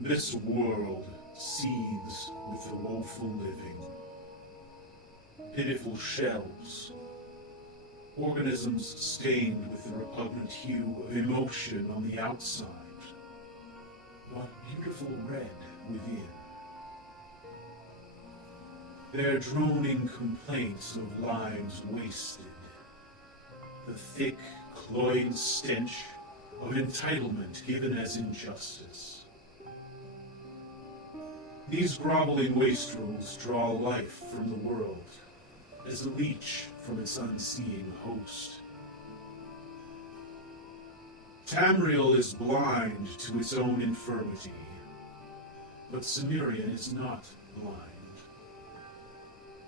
This world seethes with the woeful living. Pitiful shells, organisms stained with the repugnant hue of emotion on the outside, but beautiful red within. Their droning complaints of lives wasted, the thick, cloying stench of entitlement given as injustice. These groveling wastrels draw life from the world, as a leech from its unseeing host. Tamriel is blind to its own infirmity, but Cimmerian is not blind.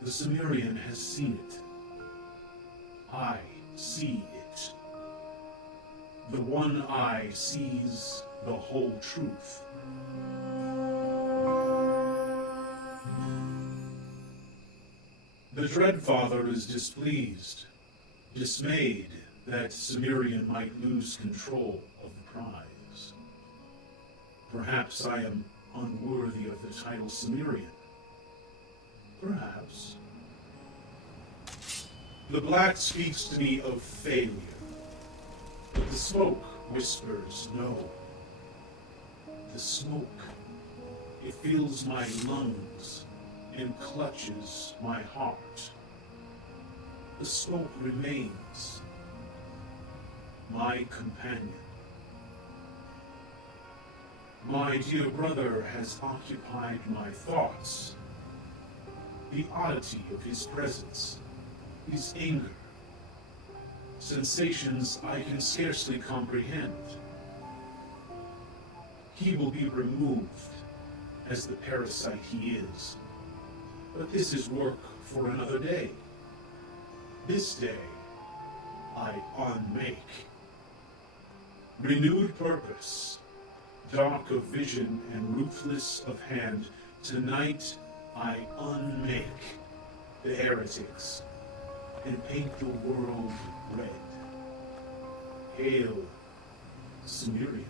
The Sumerian has seen it. I see it. The one eye sees the whole truth. The Dreadfather is displeased, dismayed that Cimmerian might lose control of the prize. Perhaps I am unworthy of the title Cimmerian. Perhaps. The black speaks to me of failure, but the smoke whispers no. The smoke, it fills my lungs and clutches my heart. The smoke remains my companion. My dear brother has occupied my thoughts. The oddity of his presence, his anger, sensations I can scarcely comprehend. He will be removed as the parasite he is. But this is work for another day. This day, I unmake. Renewed purpose, dark of vision and ruthless of hand, tonight I unmake the heretics and paint the world red. Hail, Cimmerian.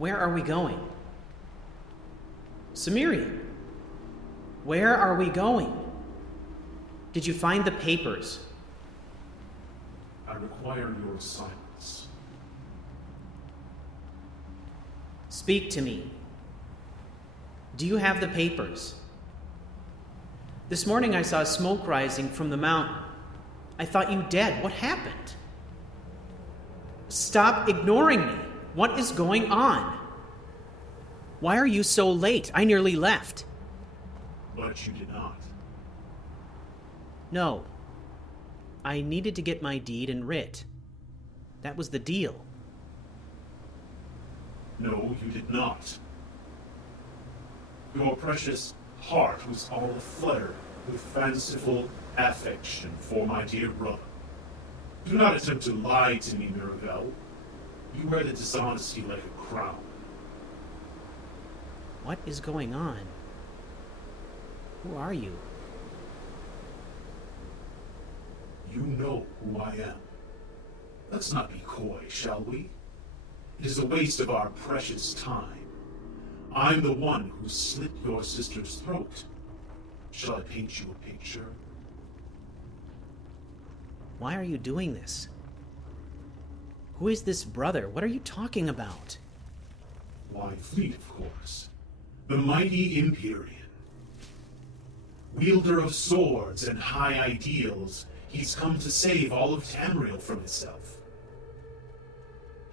Where are we going? Cimmerian, where are we going? Did you find the papers? I require your silence. Speak to me. Do you have the papers? This morning I saw smoke rising from the mountain. I thought you dead. What happened? Stop ignoring me. What is going on? Why are you so late? I nearly left. But you did not. No. I needed to get my deed and writ. That was the deal. No, you did not. Your precious heart was all aflutter with fanciful affection for my dear brother. Do not attempt to lie to me, Mirabelle. You wear the dishonesty like a crown. What is going on? Who are you? You know who I am. Let's not be coy, shall we? It is a waste of our precious time. I'm the one who slit your sister's throat. Shall I paint you a picture? Why are you doing this? Who is this brother? What are you talking about? Why, Fleet, of course. The mighty Empyrean. Wielder of swords and high ideals, he's come to save all of Tamriel from itself.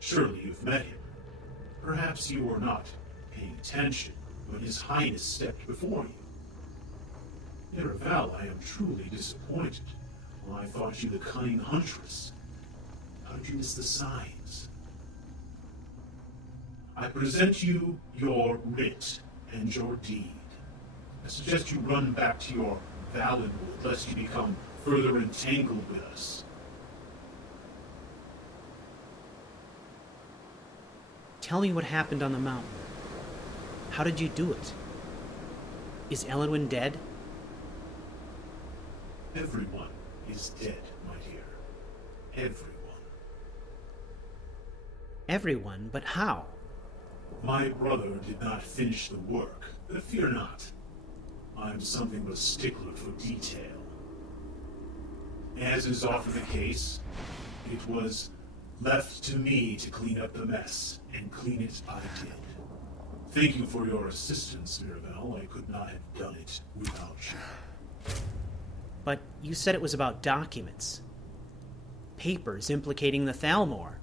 Surely you've met him. Perhaps you were not paying attention when His Highness stepped before you. Mirabelle, I am truly disappointed. Well, I thought you the cunning huntress. How did you miss the signs? I present you your writ and your deed. I suggest you run back to your Valenwood, lest you become further entangled with us. Tell me what happened on the mountain. How did you do it? Is Elenwen dead? Everyone is dead, my dear. Everyone. Everyone, but how? My brother did not finish the work, but fear not. I'm something of a stickler for detail. As is often the case, it was left to me to clean up the mess, and clean it I did. Thank you for your assistance, Mirabelle. I could not have done it without you. But you said it was about documents. Papers implicating the Thalmor.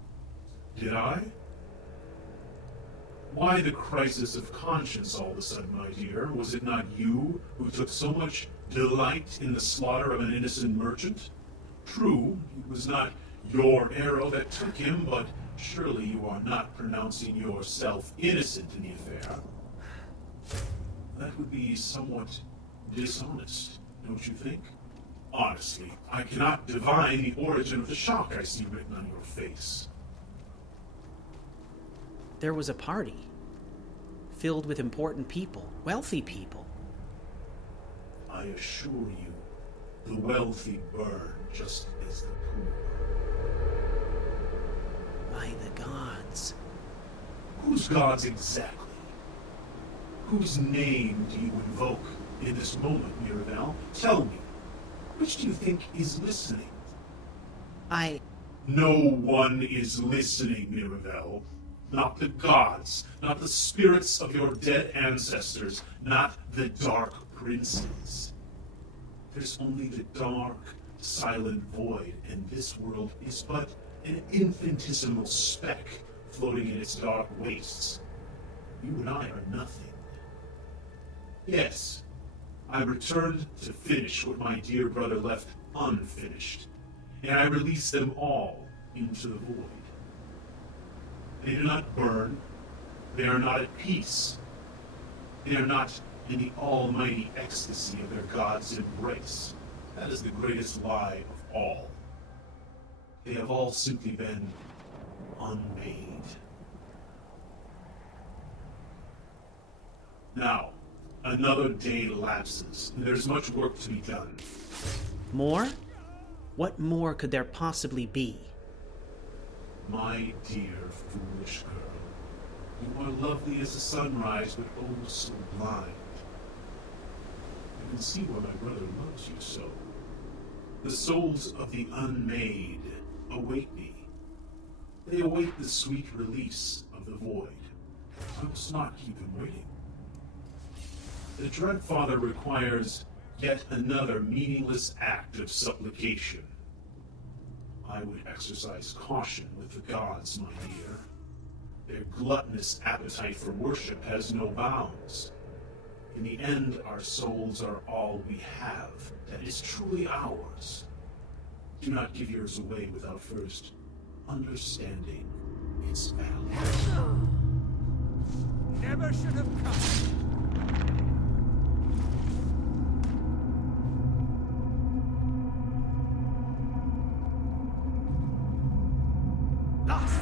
Did I? Why the crisis of conscience all of a sudden, my dear? Was it not you who took so much delight in the slaughter of an innocent merchant? True, it was not your arrow that took him, but surely you are not pronouncing yourself innocent in the affair. That would be somewhat dishonest, don't you think? Honestly, I cannot divine the origin of the shock I see written on your face. There was a party, filled with important people, wealthy people. I assure you, the wealthy burn just as the poor. By the gods. Whose gods exactly? Whose name do you invoke in this moment, Mirabelle? Tell me, which do you think is listening? No one is listening, Mirabelle. Not the gods, not the spirits of your dead ancestors, not the Dark Princes. There's only the dark, silent void, and this world is but an infinitesimal speck floating in its dark wastes. You and I are nothing. Yes, I returned to finish what my dear brother left unfinished, and I released them all into the void. They do not burn. They are not at peace. They are not in the almighty ecstasy of their God's embrace. That is the greatest lie of all. They have all simply been unmade. Now, another day lapses, and there's much work to be done. More? What more could there possibly be? My dear foolish girl, You are lovely as the sunrise, but oh so blind. You can see why my brother loves you so. The souls of the unmade await me. They await the sweet release of the void. I must not keep them waiting. The Dreadfather requires yet another meaningless act of supplication. I would exercise caution with the gods, my dear. Their gluttonous appetite for worship has no bounds. In the end, our souls are all we have that is truly ours. Do not give yours away without first understanding its value. Never should have come. Lost.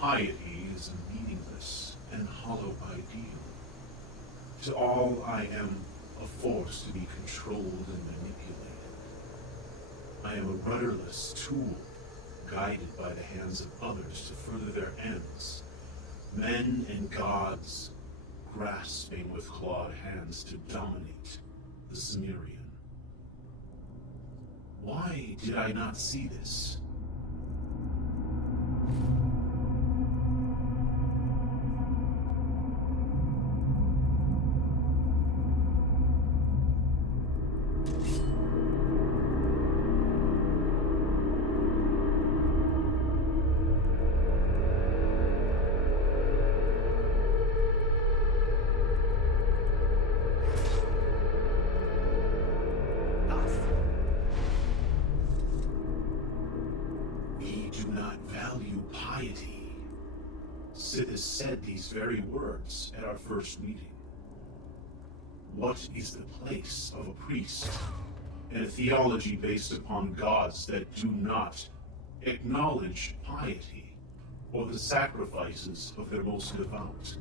Piety is a meaningless and hollow ideal. To all, I am a force to be controlled and manipulated. I am a rudderless tool, guided by the hands of others to further their ends. Men and gods grasping with clawed hands to dominate the Cimmerian. Why did I not see this? Sithis said these very words at our first meeting. What is the place of a priest in a theology based upon gods that do not acknowledge piety or the sacrifices of their most devout?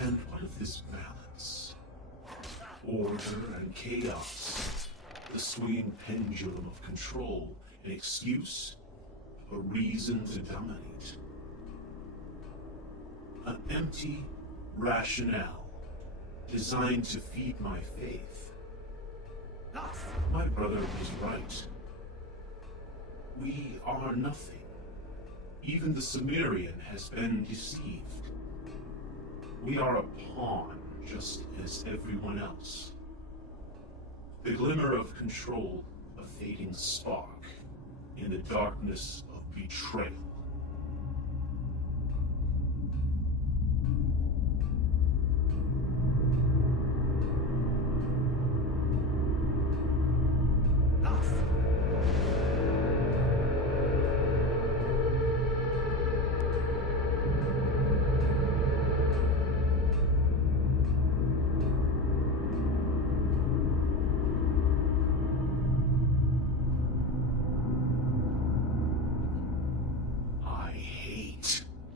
And what of this balance? Order and chaos, the swinging pendulum of control, an excuse, a reason to dominate. An empty rationale designed to feed my faith. My brother was right. We are nothing. Even the Sumerian has been deceived. We are a pawn, just as everyone else. The glimmer of control, a fading spark in the darkness of betrayal.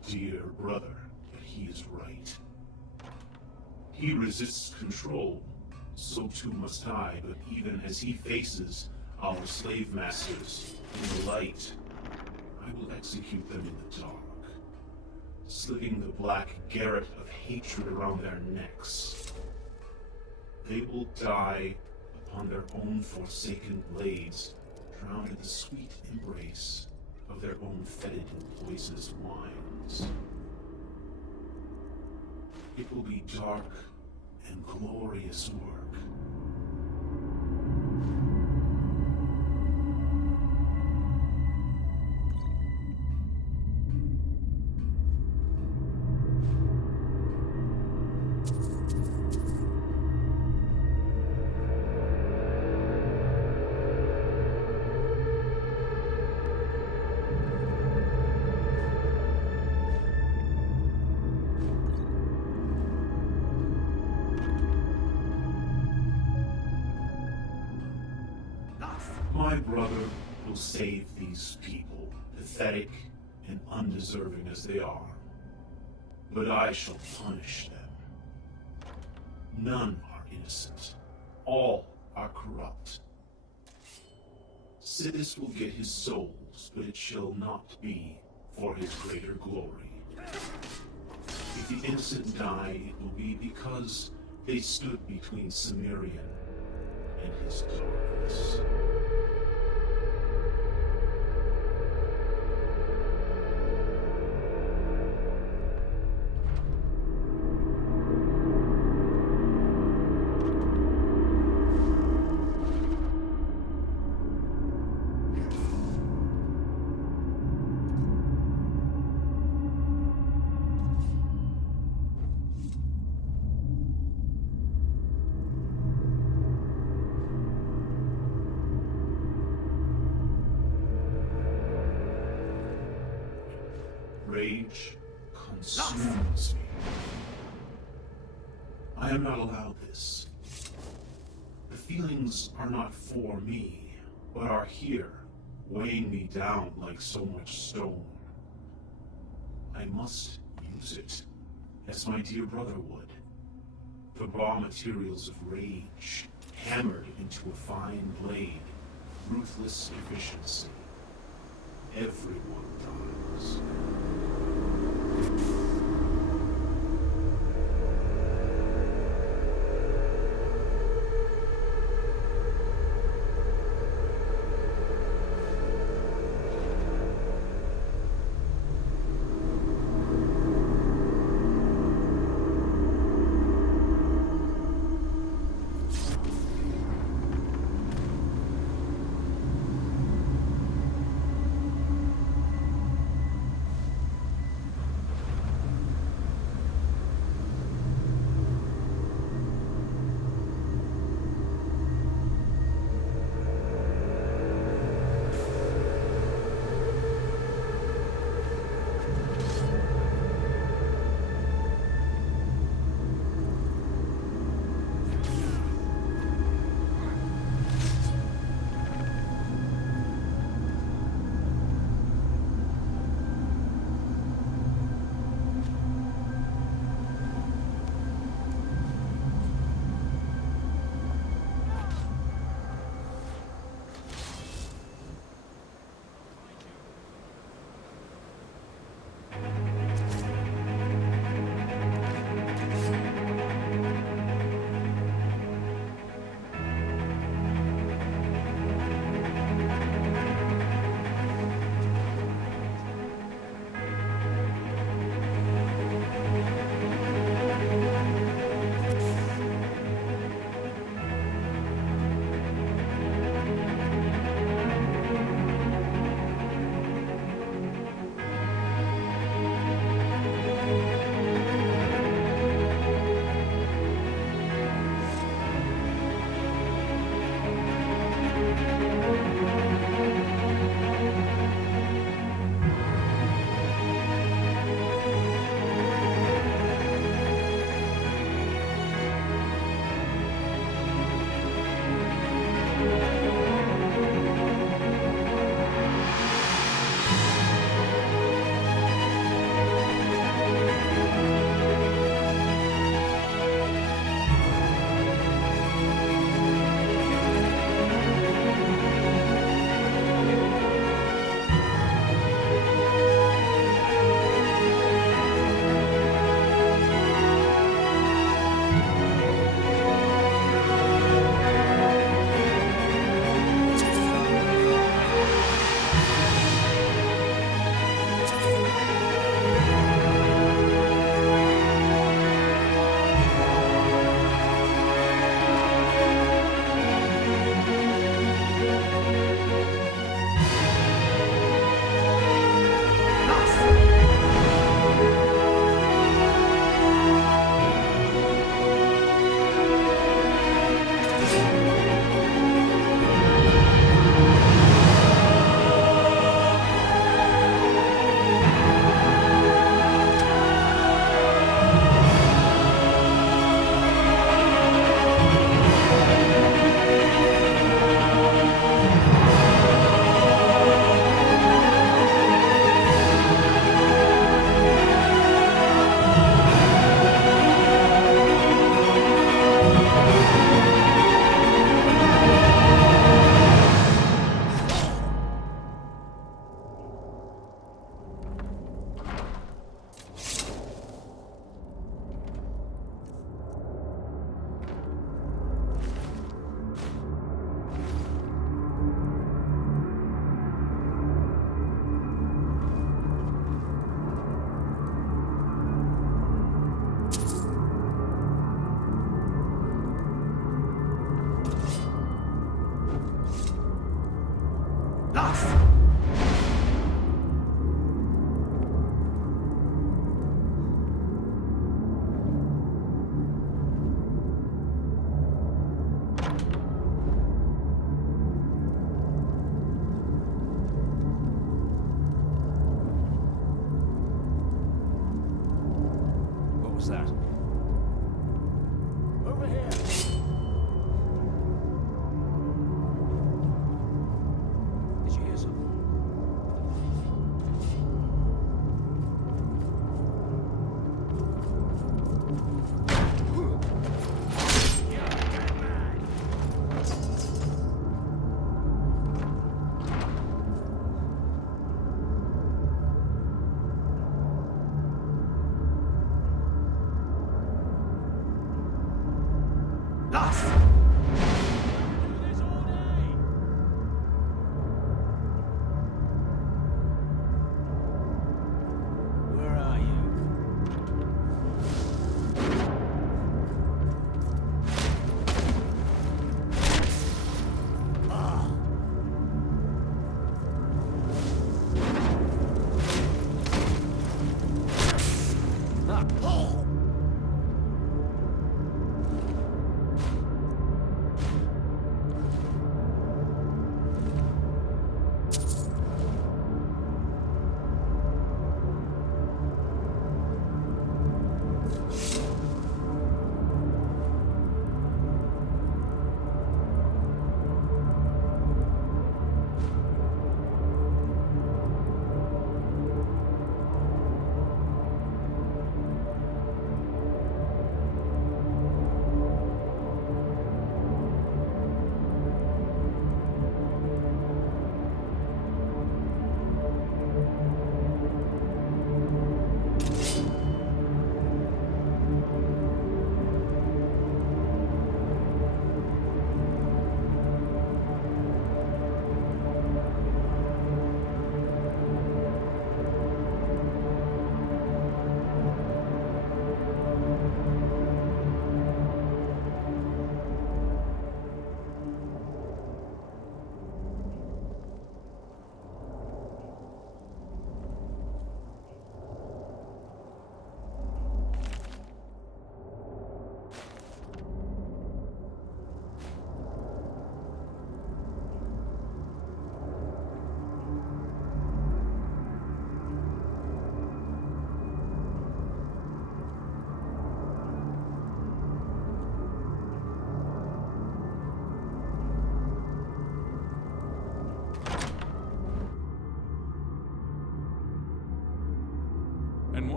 Dear brother, but he is right. He resists control, so too must I, but even as he faces our slave masters in the light, I will execute them in the dark, slitting the black garret of hatred around their necks. They will die upon their own forsaken blades, drowned in the sweet embrace of their own fetid and poisonous wines. It will be dark and glorious work. My brother will save these people, pathetic and undeserving as they are. But I shall punish them. None are innocent. All are corrupt. Sithis will get his souls, but it shall not be for his greater glory. If the innocent die, it will be because they stood between Cimmerian and his darkness. rage consumes me. I am not allowed this. The feelings are not for me, but are here, weighing me down like so much stone. I must use it, as my dear brother would. The raw materials of rage, hammered into a fine blade, ruthless efficiency. Everyone dies.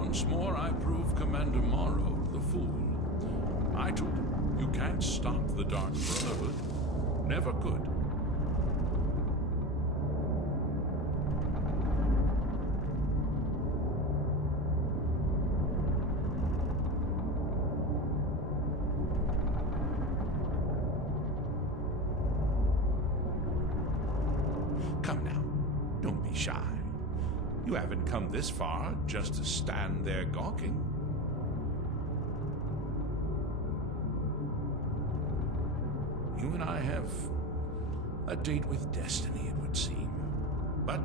Once more I prove Commander Morrow the fool. I told him, you can't stop the Dark Brotherhood. Never could. Come now, don't be shy. You haven't come this far just to stand there gawking. You and I have a date with destiny, it would seem. But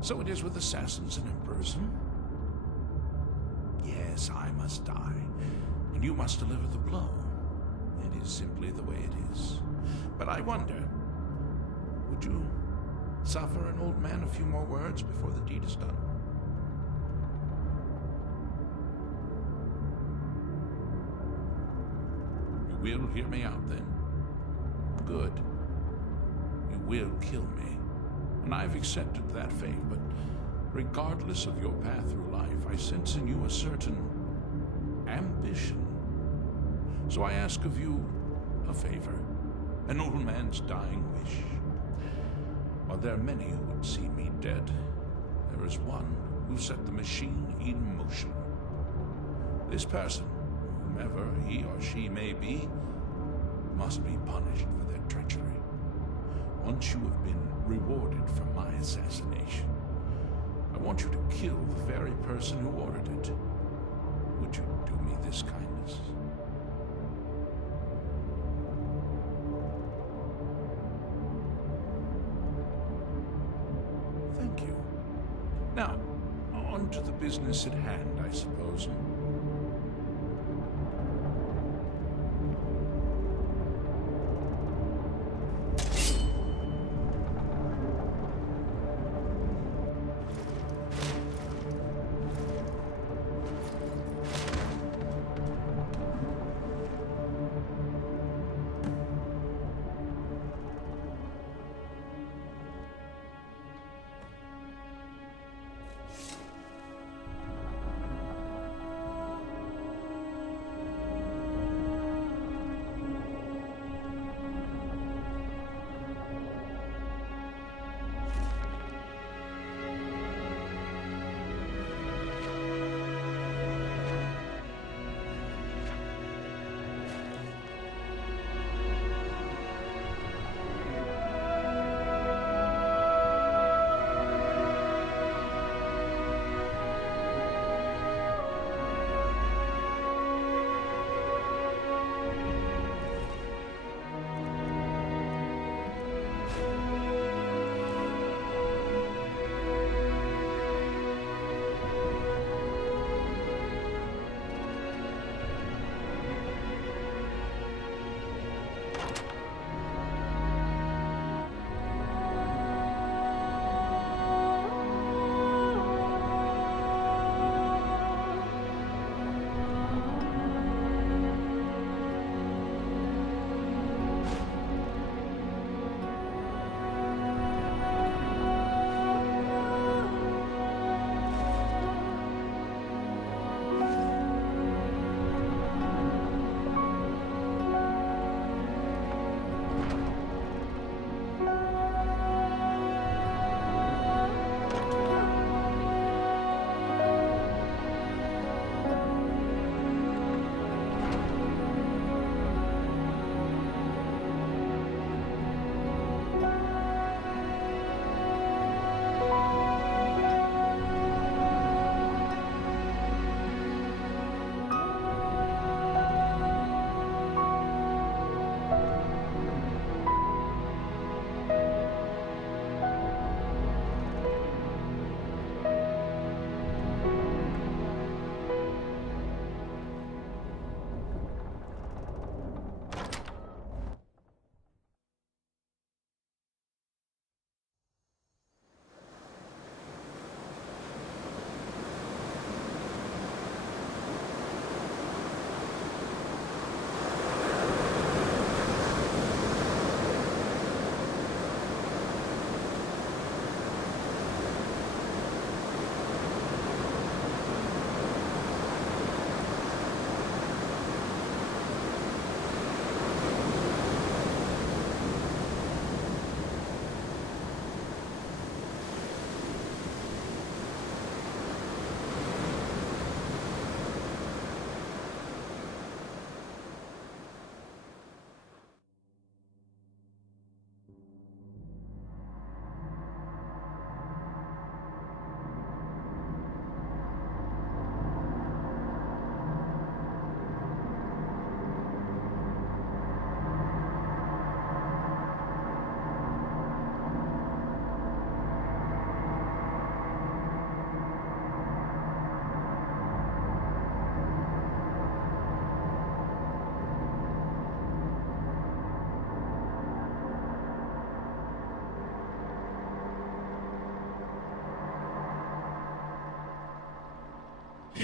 so it is with assassins and emperors. Yes, I must die, and you must deliver the blow. It is simply the way it is. But I wonder, would you suffer an old man a few more words before the deed is done? You will hear me out then? Good. You will kill me, and I've accepted that fate, but regardless of your path through life, I sense in you a certain ambition. So I ask of you a favor, an old man's dying wish. While there are many who would see me dead, there is one who set the machine in motion. This person, whomever he or she may be, must be punished for their treachery. Once you have been rewarded for my assassination, I want you to kill the very person who ordered it. Would you do me this kindness? Thank you. Now, on to the business at hand, I suppose.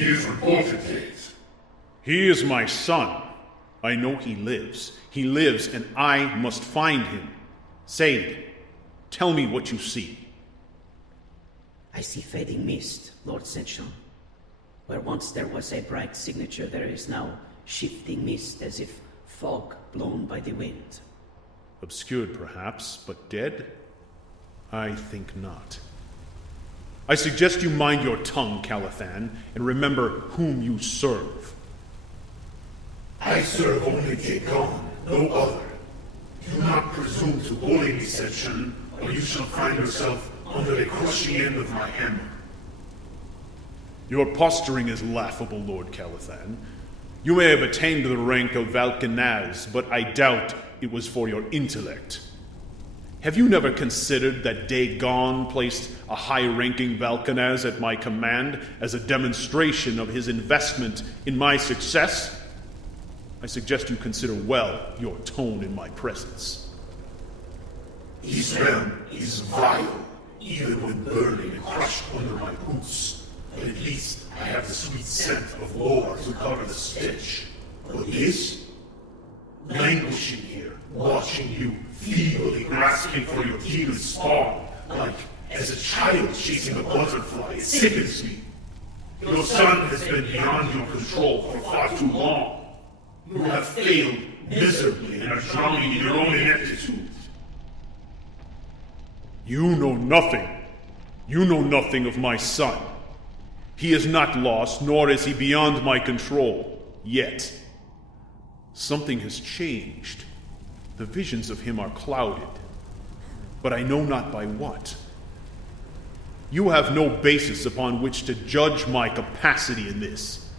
He is reported dead. He is my son. I know he lives. He lives, and I must find him. Said, tell me what you see. I see fading mist, Lord Sechon. Where once there was a bright signature, there is now shifting mist as if fog blown by the wind. Obscured, perhaps, but dead? I think not. I suggest you mind your tongue, Calathan, and remember whom you serve. I serve only Dagon, no other. Do not presume to bully me, Sechon, or you shall find yourself under the crushing end of my hammer. Your posturing is laughable, Lord Calathan. You may have attained the rank of Valkanaz, but I doubt it was for your intellect. Have you never considered that Dagon placed a high-ranking Valkanaz at my command as a demonstration of his investment in my success? I suggest you consider well your tone in my presence. His realm is vile, even when burning and crushed under my boots. But at least I have the sweet scent of war to cover the stench. But this? Languishing here, watching you, feebly grasping for your demon spawn, like as a child chasing a butterfly, it sickens me. Your son has been beyond your control for far too long. You have failed miserably and are drowning in your own ineptitude. You know nothing. You know nothing of my son. He is not lost, nor is he beyond my control, yet. Something has changed. The visions of him are clouded, but I know not by what. You have no basis upon which to judge my capacity in this.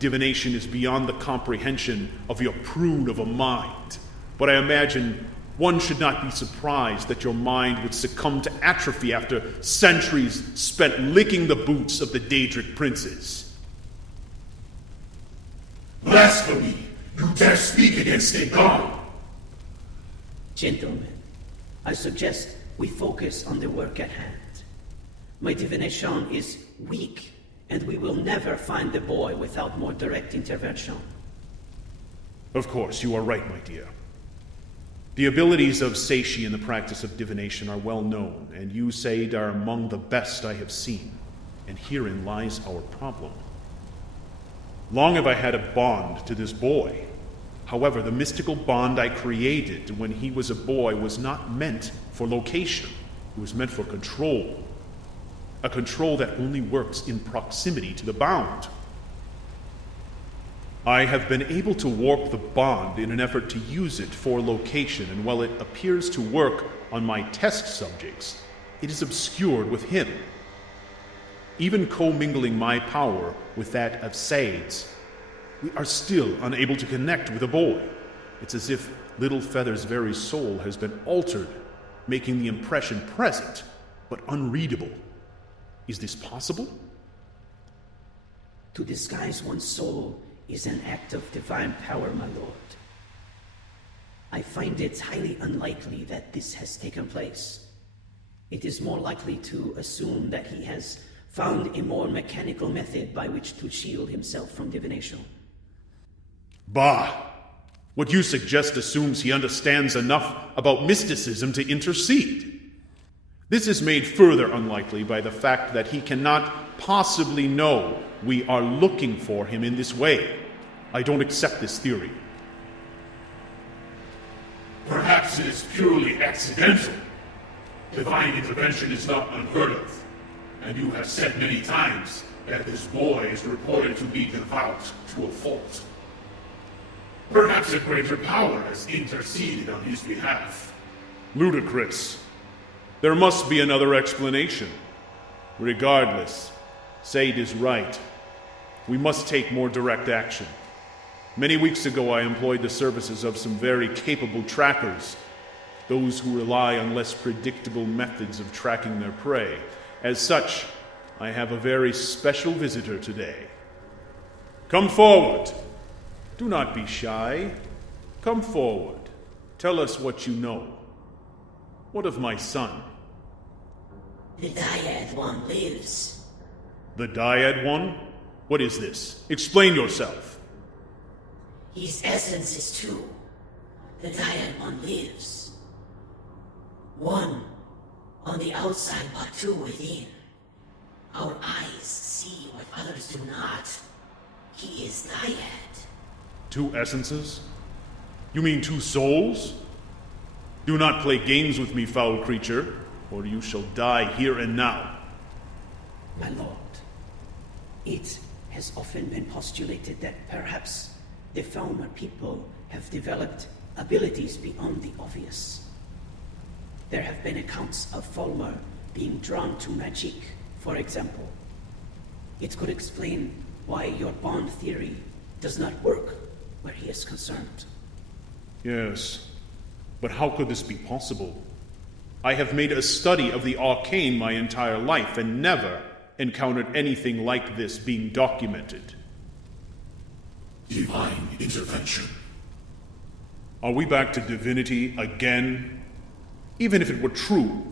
Divination is beyond the comprehension of your prude of a mind, but I imagine one should not be surprised that your mind would succumb to atrophy after centuries spent licking the boots of the Daedric princes. Blasphemy! You dare speak against Dagon! Gentlemen, I suggest we focus on the work at hand. My divination is weak, and we will never find the boy without more direct intervention. Of course, you are right, my dear. The abilities of Seishi in the practice of divination are well known, and you, Said, are among the best I have seen, and herein lies our problem. Long have I had a bond to this boy. However, the mystical bond I created when he was a boy was not meant for location. It was meant for control. A control that only works in proximity to the bound. I have been able to warp the bond in an effort to use it for location, and while it appears to work on my test subjects, it is obscured with him. Even commingling my power with that of Said's, we are still unable to connect with a boy. It's as if Little Feather's very soul has been altered, making the impression present, but unreadable. Is this possible? To disguise one's soul is an act of divine power, my lord. I find it highly unlikely that this has taken place. It is more likely to assume that he has found a more mechanical method by which to shield himself from divination. Bah! What you suggest assumes he understands enough about mysticism to intercede. This is made further unlikely by the fact that he cannot possibly know we are looking for him in this way. I don't accept this theory. Perhaps it is purely accidental. Divine intervention is not unheard of, and you have said many times that this boy is reported to be devout to a fault. Perhaps a greater power has interceded on his behalf. Ludicrous. There must be another explanation. Regardless, Said is right. We must take more direct action. Many weeks ago, I employed the services of some very capable trackers, those who rely on less predictable methods of tracking their prey. As such, I have a very special visitor today. Come forward. Do not be shy. Come forward. Tell us what you know. What of my son? The Dyad one lives. The Dyad one? What is this? Explain yourself. His essence is two. The dyad one lives. One on the outside, but two within. Our eyes see what others do not. He is dyad. Two essences? You mean two souls? Do not play games with me, foul creature, or you shall die here and now. My lord, it has often been postulated that perhaps the Falmer people have developed abilities beyond the obvious. There have been accounts of Falmer being drawn to magic, for example. It could explain why your bond theory does not work where he is concerned. Yes, but how could this be possible? I have made a study of the Arcane my entire life and never encountered anything like this being documented. Divine intervention. Are we back to divinity again? Even if it were true,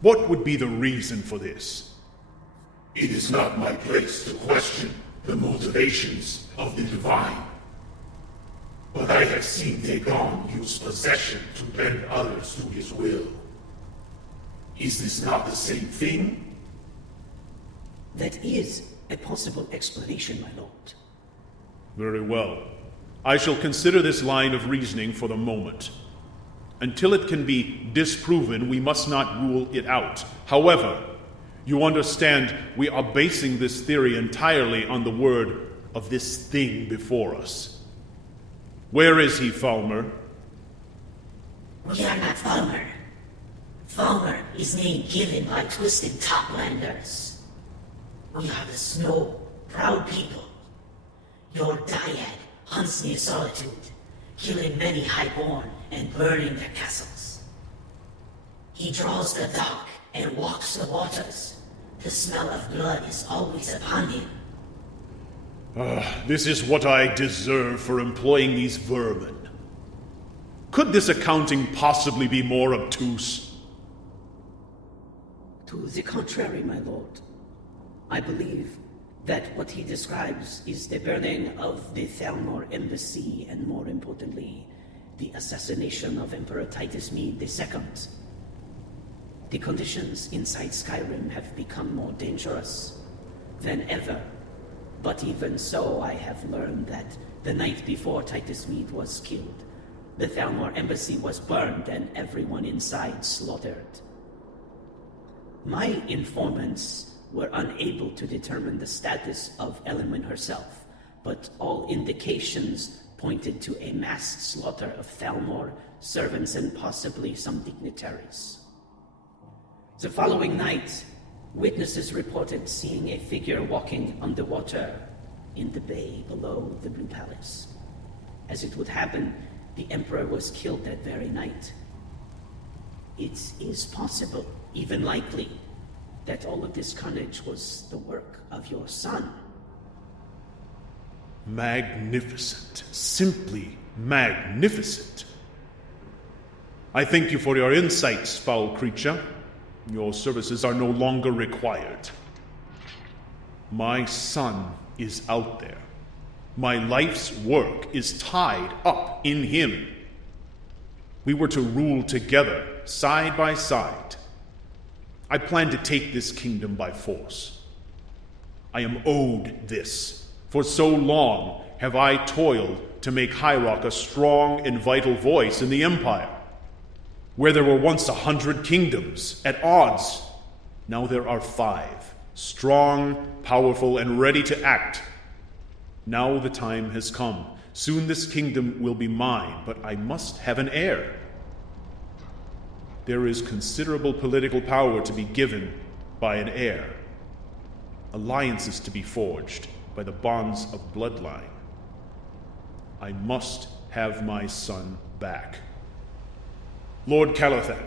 what would be the reason for this? It is not my place to question the motivations of the divine. But I have seen Dagon use possession to bend others to his will. Is this not the same thing? That is a possible explanation, my lord. Very well. I shall consider this line of reasoning for the moment. Until it can be disproven, we must not rule it out. However, you understand we are basing this theory entirely on the word of this thing before us. Where is he, Falmer? We are not Falmer. Falmer is name given by twisted toplanders. We are the snow, proud people. Your dyad hunts near solitude, killing many highborn and burning their castles. He draws the dark and walks the waters. The smell of blood is always upon him. This is what I deserve for employing these vermin. Could this accounting possibly be more obtuse? To the contrary, my lord. I believe that what he describes is the burning of the Thalmor embassy and, more importantly, the assassination of Emperor Titus Mede II. The conditions inside Skyrim have become more dangerous than ever. But even so, I have learned that the night before Titus Mede was killed, the Thalmor embassy was burned and everyone inside slaughtered. My informants were unable to determine the status of Elenwen herself, but all indications pointed to a mass slaughter of Thalmor servants and possibly some dignitaries. The following night, witnesses reported seeing a figure walking underwater in the bay below the Blue Palace. As it would happen, the Emperor was killed that very night. It is possible, even likely, that all of this carnage was the work of your son. Magnificent. Simply magnificent. I thank you for your insights, foul creature. Your services are no longer required. My son is out there. My life's work is tied up in him. We were to rule together, side by side. I plan to take this kingdom by force. I am owed this. For so long have I toiled to make Hyrok a strong and vital voice in the Empire. Where there were once 100 kingdoms, at odds, now there are 5, strong, powerful, and ready to act. Now the time has come. Soon this kingdom will be mine, but I must have an heir. There is considerable political power to be given by an heir. Alliances to be forged by the bonds of bloodline. I must have my son back. Lord Calathan,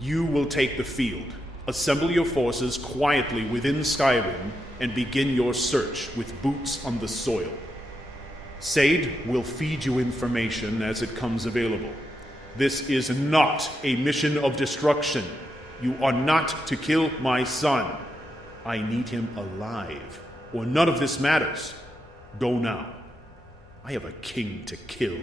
you will take the field. Assemble your forces quietly within Skyrim and begin your search with boots on the soil. Sade will feed you information as it comes available. This is not a mission of destruction. You are not to kill my son. I need him alive, or none of this matters. Go now. I have a king to kill.